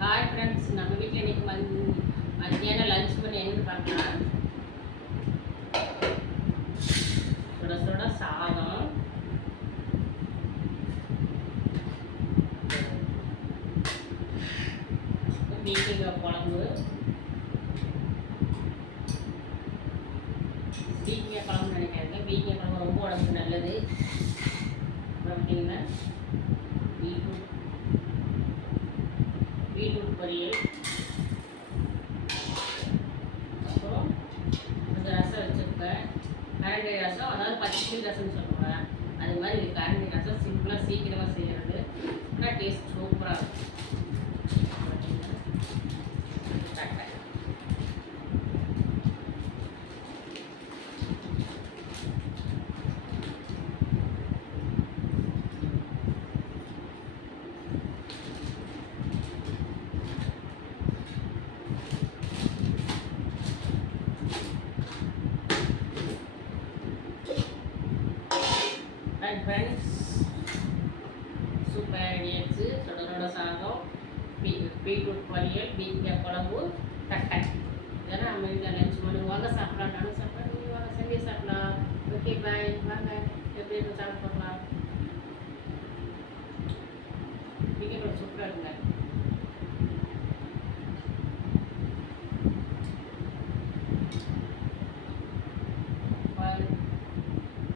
Hi friends, நம்ம வீட்டில் இன்றைக்கி மத்தியானம் லஞ்ச் பண்ணி என்னன்னு பார்க்கலாம். சுட சுட சாதம், பீக்கங்காய் குழம்பு. பீக்கங்காய் குழம்பு நினைக்காதுங்க, பீக்கங்காய் குழம்பு ரொம்ப உடம்புக்கு நல்லது. அப்புறம் பார்த்திங்கன்னா பீட்ரூட் பொரியல், அப்புறம் கொஞ்சம் ரசம் வச்சுருப்பேன். கரண்டி ரசம், அதாவது பச்சை ரசம்னு சொல்லுவேன். அது மாதிரி இது கரண்டி ரசம் சிம்பிளாக சீக்கிரமாக செய்கிறது, ஆனால் டேஸ்ட் சூப்பராக இருக்கும். அண்ட் ஃப்ரெண்ட்ஸ், சூப்பராக ரெடியாச்சு. சுட சாதம், பீட்ரூட் பொரியல், பீக்கங்காய் குழம்பு, தட்டை. இதெல்லாம் நம்ம வீட்டில் லஞ்ச் பண்ணுவோம். வாங்க சாப்பிட்லாம், நானும் சாப்பிட்றேன், நீங்கள் வாங்க செஞ்சு சாப்பிட்லாம். ஓகே பாய், வாங்க எப்படி இருக்கும் சாப்பிட்டு போகலாம். பீக்கங்காய் சூப்பராக இருக்குங்க.